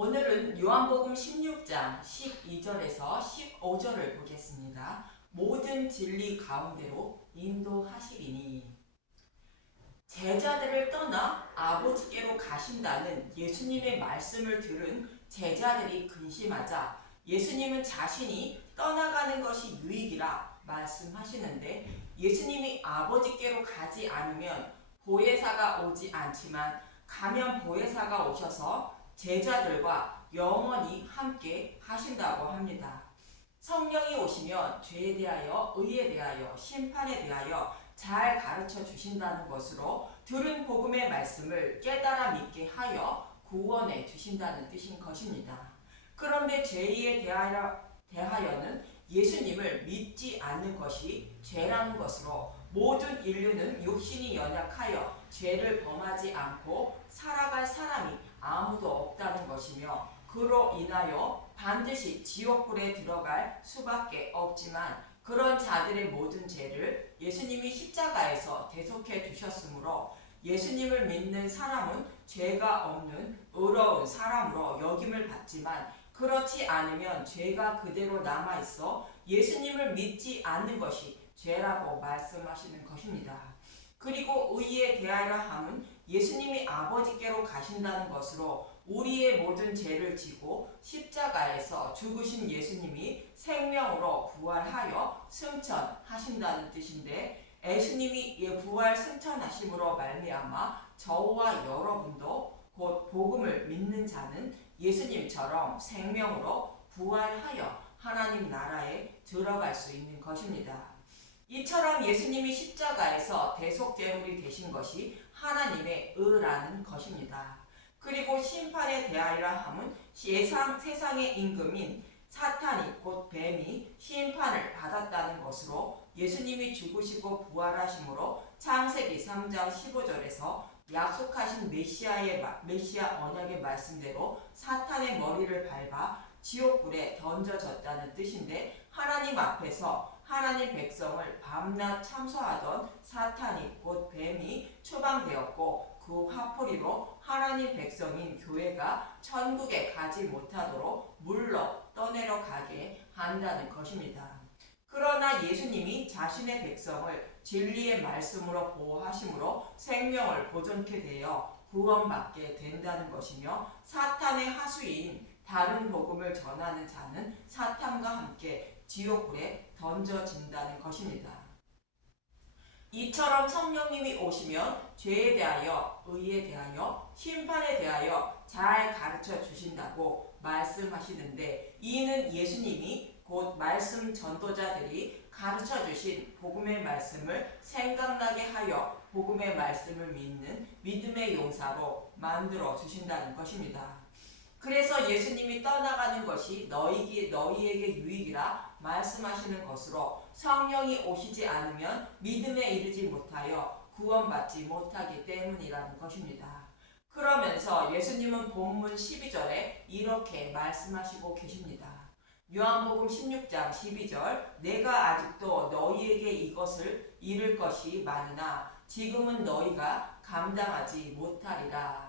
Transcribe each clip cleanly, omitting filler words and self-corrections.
오늘은 요한복음 16장 12절에서 15절을 보겠습니다. 모든 진리 가운데로 인도하시리니. 제자들을 떠나 아버지께로 가신다는 예수님의 말씀을 들은 제자들이 근심하자 예수님은 자신이 떠나가는 것이 유익이라 말씀하시는데, 예수님이 아버지께로 가지 않으면 보혜사가 오지 않지만 가면 보혜사가 오셔서 제자들과 영원히 함께 하신다고 합니다. 성령이 오시면 죄에 대하여, 의에 대하여, 심판에 대하여 잘 가르쳐 주신다는 것으로 들은 복음의 말씀을 깨달아 믿게 하여 구원해 주신다는 뜻인 것입니다. 그런데 죄에 대하여는 예수님을 믿지 않는 것이 죄라는 것으로 모든 인류는 육신이 연약하여 죄를 범하지 않고 살아갈 사람이 아무도 없다는 것이며, 그로 인하여 반드시 지옥불에 들어갈 수밖에 없지만 그런 자들의 모든 죄를 예수님이 십자가에서 대속해 주셨으므로 예수님을 믿는 사람은 죄가 없는 의로운 사람으로 여김을 받지만, 그렇지 않으면 죄가 그대로 남아있어 예수님을 믿지 않는 것이 죄라고 말씀하시는 것입니다. 그리고 의에 대하여 함은 예수님이 아버지께로 가신다는 것으로 우리의 모든 죄를 지고 십자가에서 죽으신 예수님이 생명으로 부활하여 승천하신다는 뜻인데, 예수님이 부활 승천하심으로 말미암아 저와 여러분도 곧 복음을 믿는 자는 예수님처럼 생명으로 부활하여 하나님 나라에 들어갈 수 있는 것입니다. 이처럼 예수님이 십자가에서 대속제물이 되신 것이 하나님의 의라는 것입니다. 그리고 심판에 대하여 함은 세상의 임금인 사탄이 곧 뱀이 심판을 받았다는 것으로 예수님이 죽으시고 부활하심으로 창세기 3장 15절에서 약속하신 메시아 언약의 말씀대로 사탄의 머리를 밟아 지옥불에 던져졌다는 뜻인데, 하나님 앞에서 하나님 백성을 밤낮 참소하던 사탄이 곧 뱀이 추방되었고, 그 화풀이로 하나님 백성인 교회가 천국에 가지 못하도록 물러 떠내려 가게 한다는 것입니다. 그러나 예수님이 자신의 백성을 진리의 말씀으로 보호하심으로 생명을 보존케 되어 구원받게 된다는 것이며, 사탄의 하수인 다른 복음을 전하는 자는 사탄과 함께 지옥불에 던져진다는 것입니다. 이처럼 성령님이 오시면 죄에 대하여, 의에 대하여, 심판에 대하여 잘 가르쳐 주신다고 말씀하시는데, 이는 예수님이 곧 말씀 전도자들이 가르쳐 주신 복음의 말씀을 생각나게 하여 복음의 말씀을 믿는 믿음의 용사로 만들어 주신다는 것입니다. 그래서 예수님이 떠나가는 것이 너희에게 유익이라 말씀하시는 것으로, 성령이 오시지 않으면 믿음에 이르지 못하여 구원받지 못하기 때문이라는 것입니다. 그러면서 예수님은 본문 12절에 이렇게 말씀하시고 계십니다. 요한복음 16장 12절, 내가 아직도 너희에게 이것을 이를 것이 많으나 지금은 너희가 감당하지 못하리라.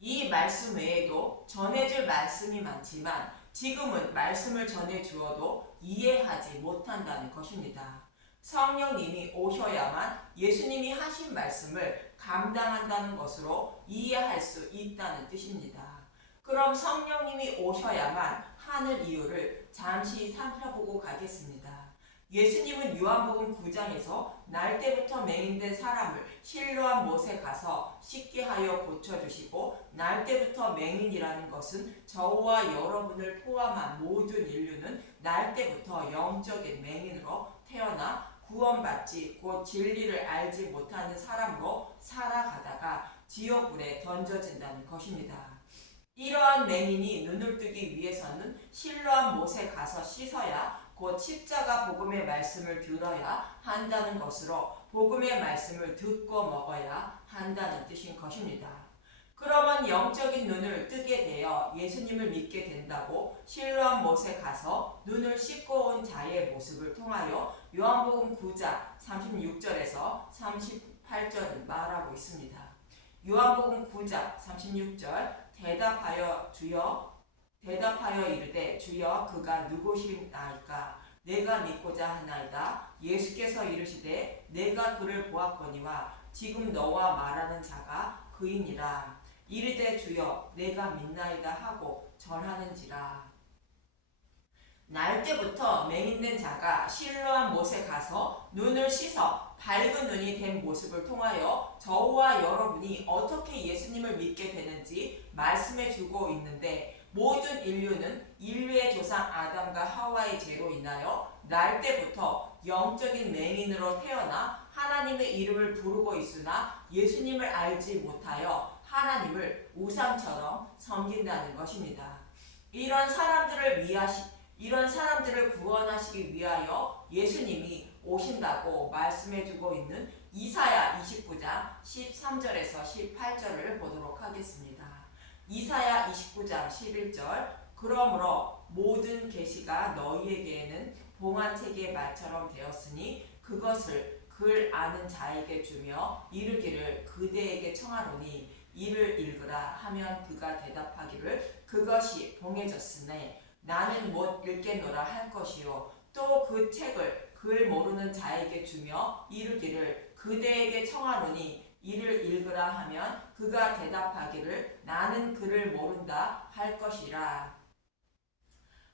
이 말씀 외에도 전해줄 말씀이 많지만 지금은 말씀을 전해주어도 이해하지 못한다는 것입니다. 성령님이 오셔야만 예수님이 하신 말씀을 감당한다는 것으로 이해할 수 있다는 뜻입니다. 그럼 성령님이 오셔야만 하는 이유를 잠시 살펴보고 가겠습니다. 예수님은 요한복음 9장에서 날 때부터 맹인된 사람을 실로암 못에 가서 씻게 하여 고쳐주시고, 날 때부터 맹인이라는 것은 저와 여러분을 포함한 모든 인류는 날 때부터 영적인 맹인으로 태어나 구원받지 곧 진리를 알지 못하는 사람으로 살아가다가 지옥불에 던져진다는 것입니다. 이러한 맹인이 눈을 뜨기 위해서는 실로암 못에 가서 씻어야 곧 십자가 복음의 말씀을 들어야 한다는 것으로 복음의 말씀을 듣고 먹어야 한다는 뜻인 것입니다. 그러면 영적인 눈을 뜨게 되어 예수님을 믿게 된다고 실로암 못에 가서 눈을 씻고 온 자의 모습을 통하여 요한복음 9장 36절에서 38절은 말하고 있습니다. 요한복음 9장 36절 대답하여 이르되 주여 그가 누구시나이까 내가 믿고자 하나이다. 예수께서 이르시되 내가 그를 보았거니와 지금 너와 말하는 자가 그이니라. 이르되 주여 내가 믿나이다 하고 절하는지라. 날 때부터 맹인된 자가 실로암 못에 가서 눈을 씻어 밝은 눈이 된 모습을 통하여 저와 여러분이 어떻게 예수님을 믿게 되는지 말씀해 주고 있는데, 모든 인류는 인류의 조상 아담과 하와의 죄로 인하여 날 때부터 영적인 맹인으로 태어나 하나님의 이름을 부르고 있으나 예수님을 알지 못하여 하나님을 우상처럼 섬긴다는 것입니다. 이런 사람들을 구원하시기 위하여 예수님이 오신다고 말씀해주고 있는 이사야 29장 13절에서 18절을 보도록 하겠습니다. 이사야 29장 11절 그러므로 모든 계시가 너희에게는 봉안책의 말처럼 되었으니 그것을 글 아는 자에게 주며 이르기를 그대에게 청하노니 이를 읽으라 하면 그가 대답하기를 그것이 봉해졌으네 나는 못 읽겠노라 할 것이요 또 그 책을 글 모르는 자에게 주며 이르기를 그대에게 청하노니 이를 읽으라 하면 그가 대답하기를 나는 글을 모른다 할 것이라.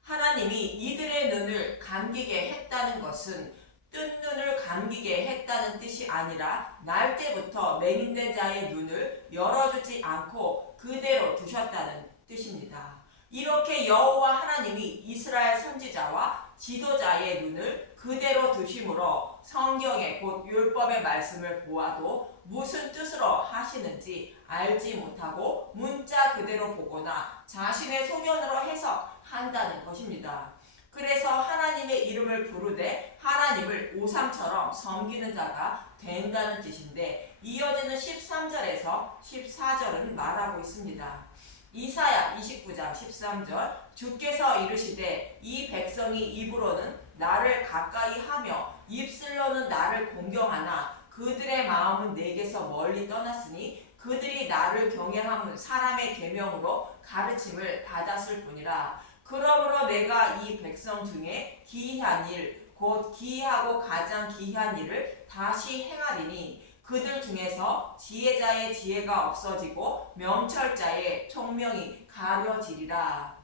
하나님이 이들의 눈을 감기게 했다는 것은 뜬 눈을 감기게 했다는 뜻이 아니라 날 때부터 맹인된 자의 눈을 열어주지 않고 그대로 두셨다는 뜻입니다. 이렇게 여호와 하나님이 이스라엘 선지자와 지도자의 눈을 그대로 두심으로 성경의 곧 율법의 말씀을 보아도 무슨 뜻으로 하시는지 알지 못하고 문자 그대로 보거나 자신의 소견으로 해석한다는 것입니다. 그래서 하나님의 이름을 부르되 하나님을 우상처럼 섬기는 자가 된다는 뜻인데, 이어지는 13절에서 14절은 말하고 있습니다. 이사야 29장 13절 주께서 이르시되 이 백성이 입으로는 나를 가까이 하며 입술로는 나를 공경하나 그들의 마음은 내게서 멀리 떠났으니 그들이 나를 경외함은 사람의 계명으로 가르침을 받았을 뿐이라. 그러므로 내가 이 백성 중에 기이한 일 곧 기이하고 가장 기이한 일을 다시 행하리니 그들 중에서 지혜자의 지혜가 없어지고 명철자의 총명이 가려지리라.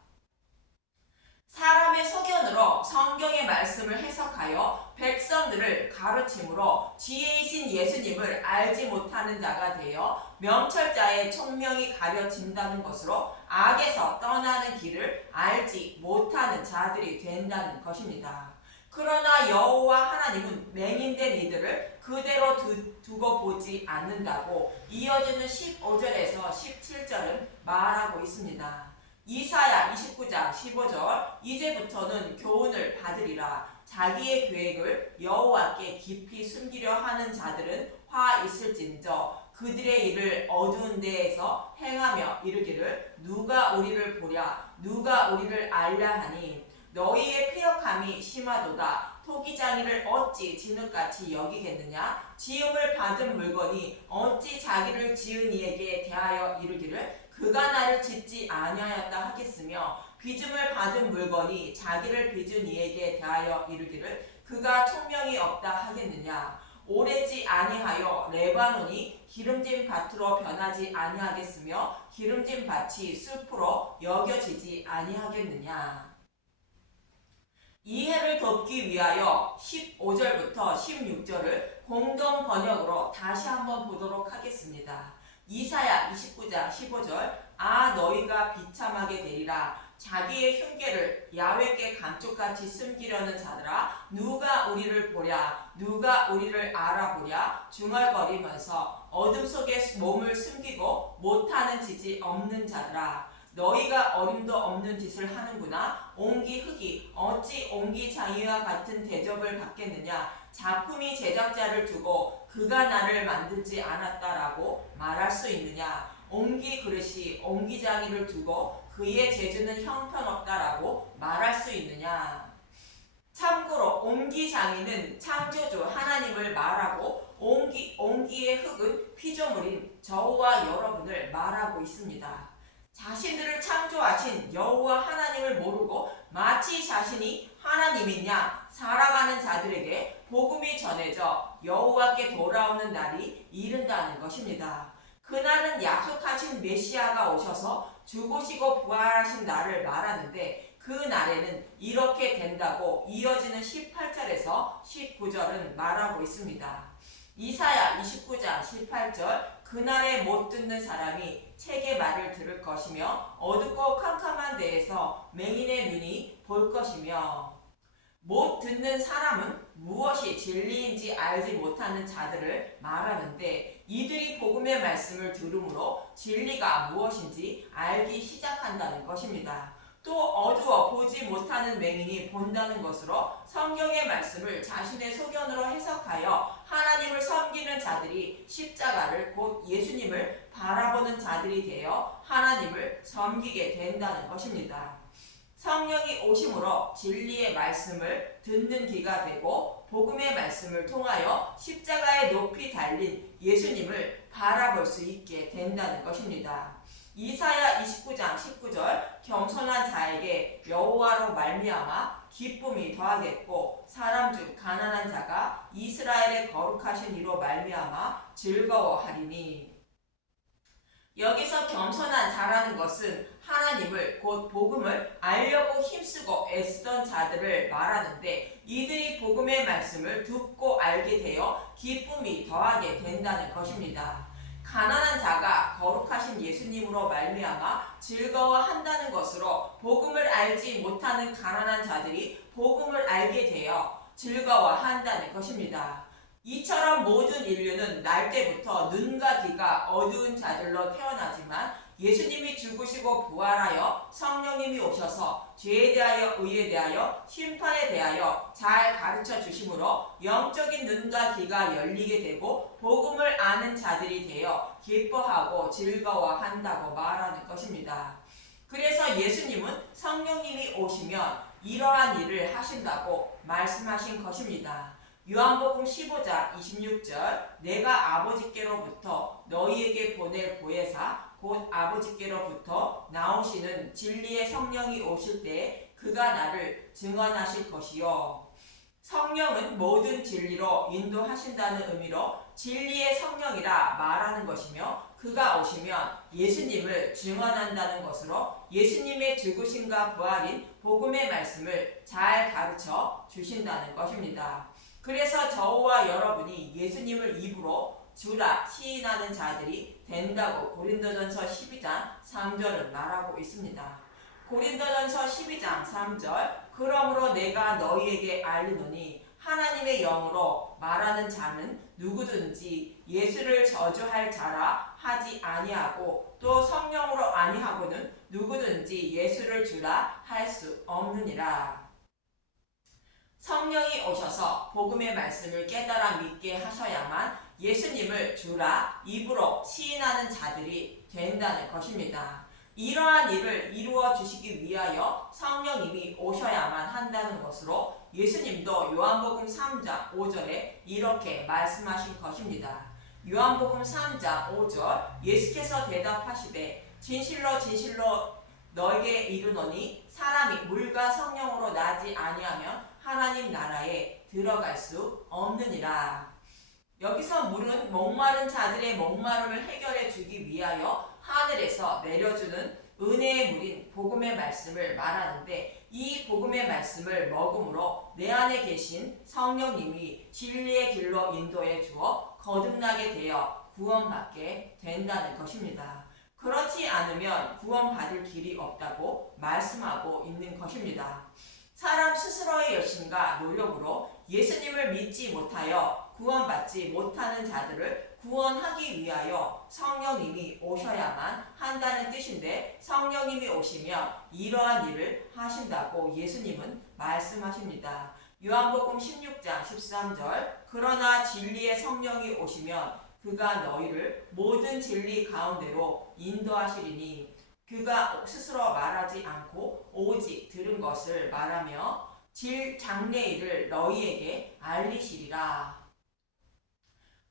사람의 소견으로 성경의 말씀을 해석하여 백성들을 가르침으로 지혜이신 예수님을 알지 못하는 자가 되어 명철자의 총명이 가려진다는 것으로 악에서 떠나는 길을 알지 못하는 자들이 된다는 것입니다. 그러나 여호와 하나님은 맹인된 이들을 그대로 두고 보지 않는다고 이어지는 15절에서 17절은 말하고 있습니다. 이사야 29장 15절 이제부터는 교훈을 받으리라. 자기의 계획을 여호와께 깊이 숨기려 하는 자들은 화 있을진저 그들의 일을 어두운 데에서 행하며 이르기를 누가 우리를 보랴 누가 우리를 알랴 하니 너희의 패역함이 심하도다. 토기장이를 어찌 진흙같이 여기겠느냐? 지음을 받은 물건이 어찌 자기를 지은 이에게 대하여 이르기를 그가 나를 짓지 아니하였다 하겠으며 빚음을 받은 물건이 자기를 빚은 이에게 대하여 이르기를 그가 총명이 없다 하겠느냐? 오래지 아니하여 레바논이 기름진 밭으로 변하지 아니하겠으며 기름진 밭이 숲으로 여겨지지 아니하겠느냐? 이해를 돕기 위하여 15절부터 16절을 공동 번역으로 다시 한번 보도록 하겠습니다. 이사야 29장 15절 아 너희가 비참하게 되리라. 자기의 흉계를 야훼께 감쪽같이 숨기려는 자들아 누가 우리를 보랴 누가 우리를 알아보랴. 중얼거리면서 어둠 속에 몸을 숨기고 못하는 짓이 없는 자들아 너희가 어림도 없는 짓을 하는구나. 옹기흑이 어찌 옹기장이와 같은 대접을 받겠느냐. 작품이 제작자를 두고 그가 나를 만들지 않았다라고 말할 수 있느냐. 옹기그릇이 옹기장이를 두고 그의 재주는 형편없다라고 말할 수 있느냐. 참고로 옹기장이는 창조주 하나님을 말하고 온기의 흙은 피조물인 저와 여러분을 말하고 있습니다. 자신들을 창조하신 여호와 하나님을 모르고 마치 자신이 하나님인 양 살아가는 자들에게 복음이 전해져 여호와께 돌아오는 날이 이른다는 것입니다. 그날은 약속하신 메시아가 오셔서 죽으시고 부활하신 날을 말하는데 그 날에는 이렇게 된다고 이어지는 18절에서 19절은 말하고 있습니다. 이사야 29장 18절 그날에 못 듣는 사람이 책의 말을 들을 것이며 어둡고 캄캄한 데에서 맹인의 눈이 볼 것이며 못 듣는 사람은 무엇이 진리인지 알지 못하는 자들을 말하는데 이들이 복음의 말씀을 들음으로 진리가 무엇인지 알기 시작한다는 것입니다. 또 어두워 보지 못하는 맹인이 본다는 것으로 성경의 말씀을 자신의 소견으로 해석하여 하나님을 섬기는 자들이 십자가를 곧 예수님을 바라보는 자들이 되어 하나님을 섬기게 된다는 것입니다. 성령이 오심으로 진리의 말씀을 듣는 귀가 되고 복음의 말씀을 통하여 십자가에 높이 달린 예수님을 바라볼 수 있게 된다는 것입니다. 이사야 29장 19절 겸손한 자에게 여호와로 말미암아 기쁨이 더하겠고 사람 중 가난한 자가 이스라엘의 거룩하신 이로 말미암아 즐거워하리니. 여기서 겸손한 자라는 것은 하나님을 곧 복음을 알려고 힘쓰고 애쓰던 자들을 말하는데 이들이 복음의 말씀을 듣고 알게 되어 기쁨이 더하게 된다는 것입니다. 가난한 자가 거룩하신 예수님으로 말미암아 즐거워한다는 것으로 복음을 알지 못하는 가난한 자들이 복음을 알게 되어 즐거워한다는 것입니다. 이처럼 모든 인류는 날 때부터 눈과 귀가 어두운 자들로 태어나지만 예수님이 죽으시고 부활하여 성령님이 오셔서 죄에 대하여 의에 대하여 심판에 대하여 잘 가르쳐 주심으로 영적인 눈과 귀가 열리게 되고 복음을 아는 자들이 되어 기뻐하고 즐거워한다고 말하는 것입니다. 그래서 예수님은 성령님이 오시면 이러한 일을 하신다고 말씀하신 것입니다. 요한복음 15장 26절 내가 아버지께로부터 너희에게 보낼 보혜사 곧 아버지께로부터 나오시는 진리의 성령이 오실 때에 그가 나를 증언하실 것이요. 성령은 모든 진리로 인도하신다는 의미로 진리의 성령이라 말하는 것이며 그가 오시면 예수님을 증언한다는 것으로 예수님의 죽으심과 부활인 복음의 말씀을 잘 가르쳐 주신다는 것입니다. 그래서 저와 여러분이 예수님을 입으로 주라 시인하는 자들이 된다고 고린도전서 12장 3절은 말하고 있습니다. 고린도전서 12장 3절 그러므로 내가 너희에게 알리노니 하나님의 영으로 말하는 자는 누구든지 예수를 저주할 자라 하지 아니하고 또 성령으로 아니하고는 누구든지 예수를 주라 할 수 없느니라. 성령이 오셔서 복음의 말씀을 깨달아 믿게 하셔야만 예수님을 주라 입으로 시인하는 자들이 된다는 것입니다. 이러한 일을 이루어 주시기 위하여 성령님이 오셔야만 한다는 것으로 예수님도 요한복음 3장 5절에 이렇게 말씀하신 것입니다. 요한복음 3장 5절 예수께서 대답하시되 진실로 진실로 너에게 이르노니 사람이 물과 성령으로 나지 아니하면 하나님 나라에 들어갈 수 없느니라. 여기서 물은 목마른 자들의 목마름을 해결해 주기 위하여 하늘에서 내려주는 은혜의 물인 복음의 말씀을 말하는데 이 복음의 말씀을 먹음으로 내 안에 계신 성령님이 진리의 길로 인도해 주어 거듭나게 되어 구원받게 된다는 것입니다. 그렇지 않으면 구원받을 길이 없다고 말씀하고 있는 것입니다. 사람 스스로의 열심과 노력으로 예수님을 믿지 못하여 구원받지 못하는 자들을 구원하기 위하여 성령님이 오셔야만 한다는 뜻인데 성령님이 오시면 이러한 일을 하신다고 예수님은 말씀하십니다. 요한복음 16장 13절 그러나 진리의 성령이 오시면 그가 너희를 모든 진리 가운데로 인도하시리니 그가 스스로 말하지 않고 오직 들은 것을 말하며 장래일을 너희에게 알리시리라.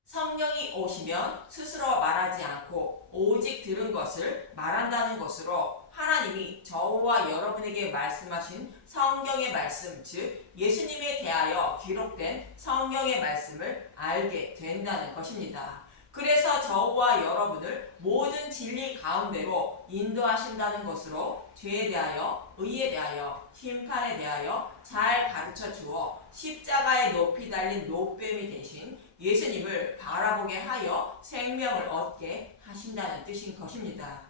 성령이 오시면 스스로 말하지 않고 오직 들은 것을 말한다는 것으로 하나님이 저와 여러분에게 말씀하신 성경의 말씀, 즉 예수님에 대하여 기록된 성경의 말씀을 알게 된다는 것입니다. 그래서 저와 여러분을 모든 진리 가운데로 인도하신다는 것으로 죄에 대하여, 의에 대하여, 심판에 대하여 잘 가르쳐 주어 십자가에 높이 달린 노뱀이 되신 예수님을 바라보게 하여 생명을 얻게 하신다는 뜻인 것입니다.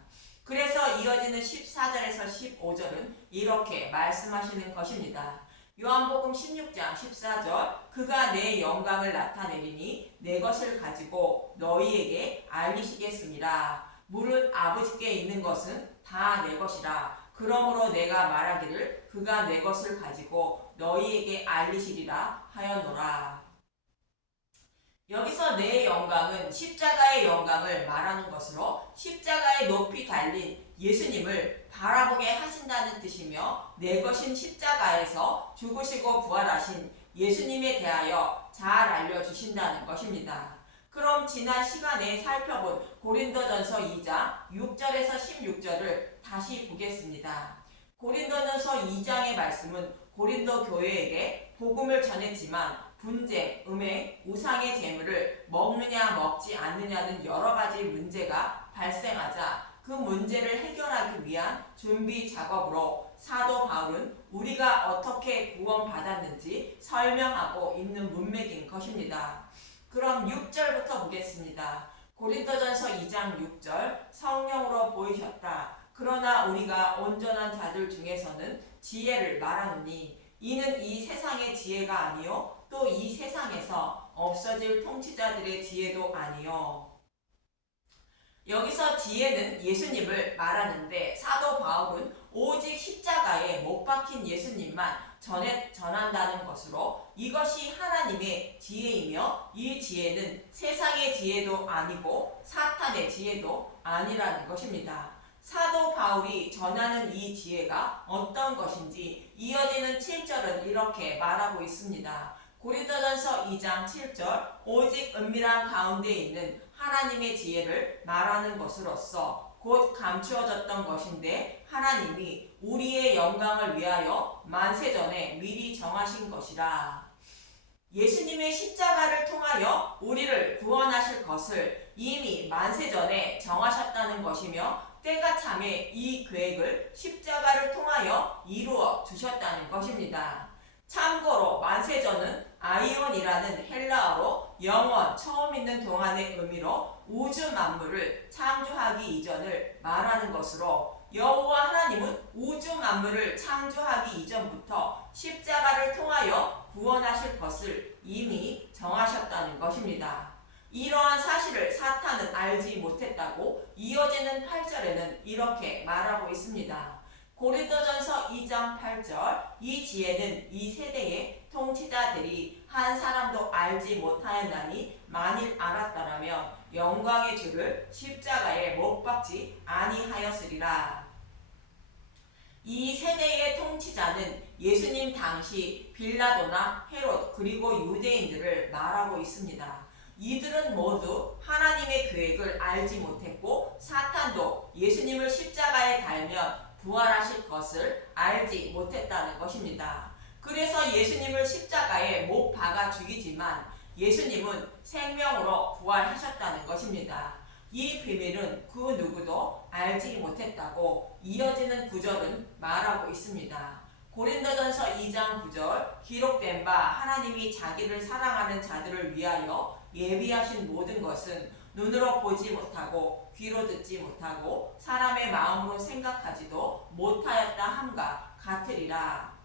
그래서 이어지는 14절에서 15절은 이렇게 말씀하시는 것입니다. 요한복음 16장 14절 그가 내 영광을 나타내리니 내 것을 가지고 너희에게 알리시겠습니다. 무릇 아버지께 있는 것은 다 내 것이라. 그러므로 내가 말하기를 그가 내 것을 가지고 너희에게 알리시리라 하였노라. 여기서 내 영광은 십자가의 영광을 말하는 것으로 십자가에 높이 달린 예수님을 바라보게 하신다는 뜻이며 내 것인 십자가에서 죽으시고 부활하신 예수님에 대하여 잘 알려주신다는 것입니다. 그럼 지난 시간에 살펴본 고린도전서 2장 6절에서 16절을 다시 보겠습니다. 고린도전서 2장의 말씀은 고린도 교회에게 복음을 전했지만 분쟁, 음행, 우상의 제물을 먹느냐 먹지 않느냐는 여러 가지 문제가 발생하자 그 문제를 해결하기 위한 준비 작업으로 사도 바울은 우리가 어떻게 구원받았는지 설명하고 있는 문맥인 것입니다. 그럼 6절부터 보겠습니다. 고린도전서 2장 6절 성령으로 보이셨다. 그러나 우리가 온전한 자들 중에서는 지혜를 말하노니 이는 이 세상의 지혜가 아니요 또 이 세상에서 없어질 통치자들의 지혜도 아니요. 여기서 지혜는 예수님을 말하는데 사도 바울은 오직 십자가에 못 박힌 예수님만 전한다는 것으로 이것이 하나님의 지혜이며 이 지혜는 세상의 지혜도 아니고 사탄의 지혜도 아니라는 것입니다. 사도 바울이 전하는 이 지혜가 어떤 것인지 이어지는 7절은 이렇게 말하고 있습니다. 고린도전서 2장 7절 오직 은밀한 가운데 있는 하나님의 지혜를 말하는 것으로서 곧 감추어졌던 것인데 하나님이 우리의 영광을 위하여 만세전에 미리 정하신 것이라. 예수님의 십자가를 통하여 우리를 구원하실 것을 이미 만세전에 정하셨다는 것이며 때가 참에 이 계획을 십자가를 통하여 이루어 주셨다는 것입니다. 참고로 만세전은 아이온이라는 헬라어로 영원, 처음 있는 동안의 의미로 우주 만물을 창조하기 이전을 말하는 것으로 여호와 하나님은 우주 만물을 창조하기 이전부터 십자가를 통하여 구원하실 것을 이미 정하셨다는 것입니다. 이러한 사실을 사탄은 알지 못했다고 이어지는 8절에는 이렇게 말하고 있습니다. 고린도전서 2장 8절 이 지혜는 이 세대의 통치자들이 한 사람도 알지 못하였나니 만일 알았더라면 영광의 주를 십자가에 못 박지 아니하였으리라. 이 세대의 통치자는 예수님 당시 빌라도나 헤롯 그리고 유대인들을 말하고 있습니다. 이들은 모두 하나님의 계획을 알지 못했고 사탄도 예수님을 십자가에 달면 부활하실 것을 알지 못했다는 것입니다. 그래서 예수님을 십자가에 못 박아 죽이지만 예수님은 생명으로 부활하셨다는 것입니다. 이 비밀은 그 누구도 알지 못했다고 이어지는 구절은 말하고 있습니다. 고린도전서 2장 9절 기록된 바 하나님이 자기를 사랑하는 자들을 위하여 예비하신 모든 것은 눈으로 보지 못하고 귀로 듣지 못하고 사람의 마음으로 생각하지도 못하였다 함과 같으리라.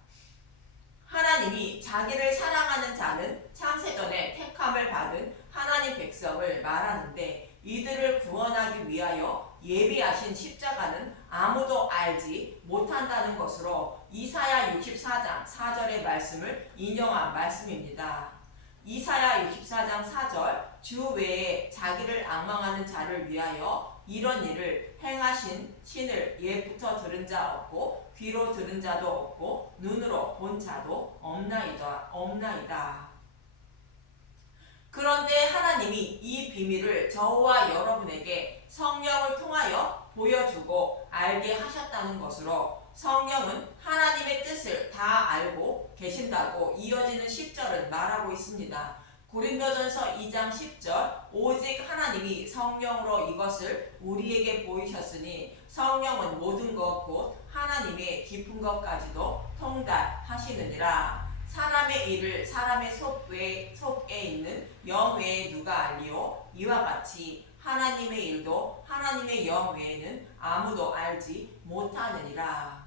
하나님이 자기를 사랑하는 자는 창세전에 택함을 받은 하나님 백성을 말하는데 이들을 구원하기 위하여 예비하신 십자가는 아무도 알지 못한다는 것으로 이사야 64장 4절의 말씀을 인용한 말씀입니다. 이사야 64장 4절 주 외에 자기를 앙망하는 자를 위하여 이런 일을 행하신 신을 예부터 들은 자 없고 귀로 들은 자도 없고 눈으로 본 자도 없나이다. 그런데 하나님이 이 비밀을 저와 여러분에게 성령을 통하여 보여주고 알게 하셨다는 것으로 성령은 하나님의 뜻을 다 알고 계신다고 이어지는 10절은 말하고 있습니다. 고린도전서 2장 10절 오직 하나님이 성령으로 이것을 우리에게 보이셨으니 성령은 모든 것 곧 하나님의 깊은 것까지도 통달하시느니라. 사람의 일을 사람의 속에 있는 영 외에 누가 알리요? 이와 같이 하나님의 일도 하나님의 영 외에는 아무도 알지 못하느니라.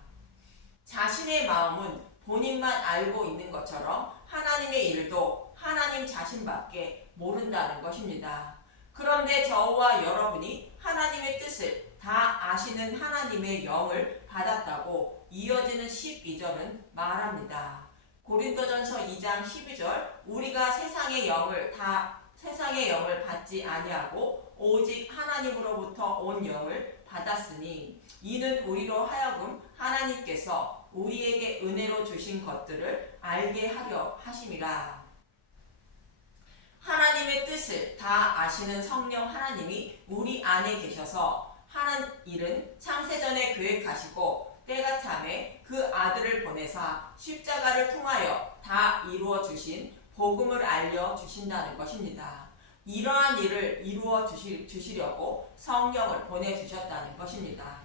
자신의 마음은 본인만 알고 있는 것처럼 하나님의 일도 하나님 자신밖에 모른다는 것입니다. 그런데 저와 여러분이 하나님의 뜻을 다 아시는 하나님의 영을 받았다고 이어지는 12절은 말합니다. 고린도전서 2장 12절 우리가 세상의 영을 받지 아니하고 오직 하나님으로부터 온 영을 받았으니 이는 우리로 하여금 하나님께서 우리에게 은혜로 주신 것들을 알게 하려 하심이라. 하나님의 뜻을 다 아시는 성령 하나님이 우리 안에 계셔서 하는 일은 창세전에 계획하시고 때가 참에 그 아들을 보내사 십자가를 통하여 다 이루어 주신 복음을 알려 주신다는 것입니다. 이러한 일을 이루어 주시려고 성령을 보내주셨다는 것입니다.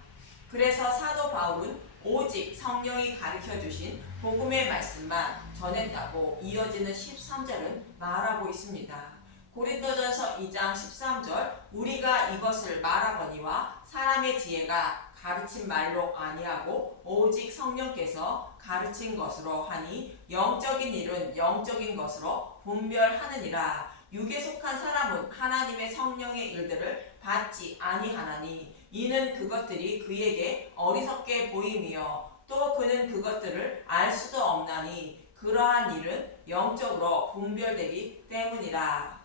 그래서 사도 바울은 오직 성령이 가르쳐 주신 복음의 말씀만 전했다고 이어지는 13절은 말하고 있습니다. 고린도전서 2장 13절 우리가 이것을 말하거니와 사람의 지혜가 가르친 말로 아니하고 오직 성령께서 가르친 것으로 하니 영적인 일은 영적인 것으로 분별하느니라. 육에 속한 사람은 하나님의 성령의 일들을 받지 아니하나니 이는 그것들이 그에게 어리석게 보임이요 또 그는 그것들을 알 수도 없나니 그러한 일은 영적으로 분별되기 때문이라.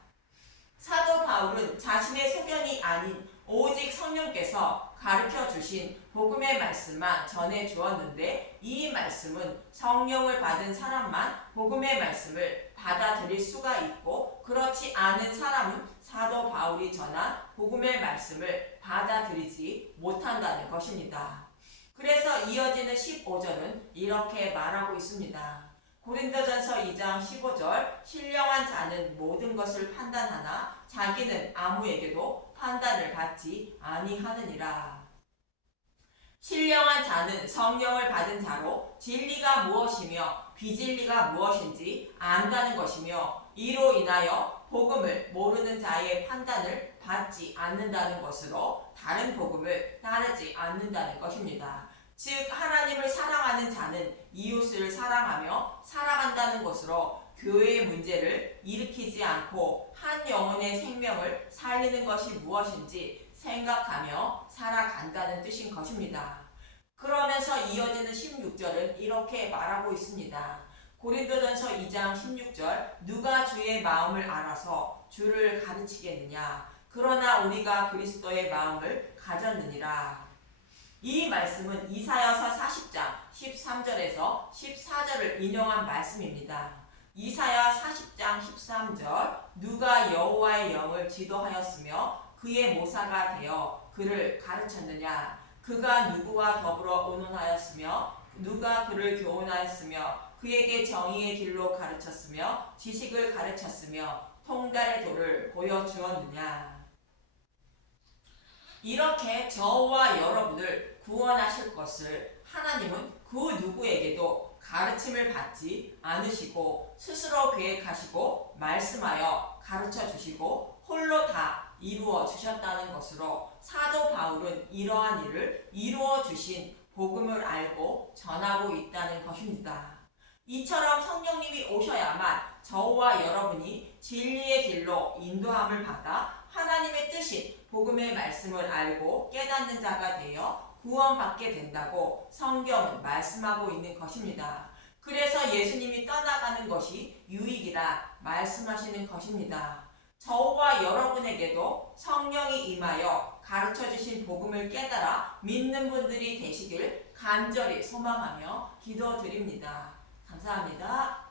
사도 바울은 자신의 소견이 아닌 오직 성령께서 가르쳐 주신 복음의 말씀만 전해 주었는데 이 말씀은 성령을 받은 사람만 복음의 말씀을 받아들일 수가 있고 그렇지 않은 사람은 사도 바울이 전한 복음의 말씀을 받아들이지 못한다는 것입니다. 그래서 이어지는 15절은 이렇게 말하고 있습니다. 고린도전서 2장 15절 신령한 자는 모든 것을 판단하나 자기는 아무에게도 판단을 받지 아니하느니라. 신령한 자는 성령을 받은 자로 진리가 무엇이며 비진리가 무엇인지 안다는 것이며 이로 인하여 복음을 모르는 자의 판단을 받지 않는다는 것으로 다른 복음을 따르지 않는다는 것입니다. 즉 하나님을 사랑하는 자는 이웃을 사랑하며 살아간다는 것으로 교회의 문제를 일으키지 않고 한 영혼의 생명을 살리는 것이 무엇인지 생각하며 살아간다는 뜻인 것입니다. 그러면서 이어지는 16절은 이렇게 말하고 있습니다. 고린도전서 2장 16절 누가 주의 마음을 알아서 주를 가르치겠느냐 그러나 우리가 그리스도의 마음을 가졌느니라. 이 말씀은 이사야서 40장 13절에서 14절을 인용한 말씀입니다. 이사야 40장 13절 누가 여호와의 영을 지도하였으며 그의 모사가 되어 그를 가르쳤느냐 그가 누구와 더불어 의논하였으며 누가 그를 교훈하였으며 그에게 정의의 길로 가르쳤으며 지식을 가르쳤으며 통달의 도를 보여주었느냐. 이렇게 저와 여러분을 구원하실 것을 하나님은 그 누구에게도 가르침을 받지 않으시고 스스로 계획하시고 말씀하여 가르쳐 주시고 홀로 다 이루어 주셨다는 것으로 사도 바울은 이러한 일을 이루어 주신 복음을 알고 전하고 있다는 것입니다. 이처럼 성령님이 오셔야만 저와 여러분이 진리의 길로 인도함을 받아 하나님의 뜻인 복음의 말씀을 알고 깨닫는 자가 되어 구원받게 된다고 성경은 말씀하고 있는 것입니다. 그래서 예수님이 떠나가는 것이 유익이라 말씀하시는 것입니다. 저와 여러분에게도 성령이 임하여 가르쳐주신 복음을 깨달아 믿는 분들이 되시길 간절히 소망하며 기도드립니다. 감사합니다.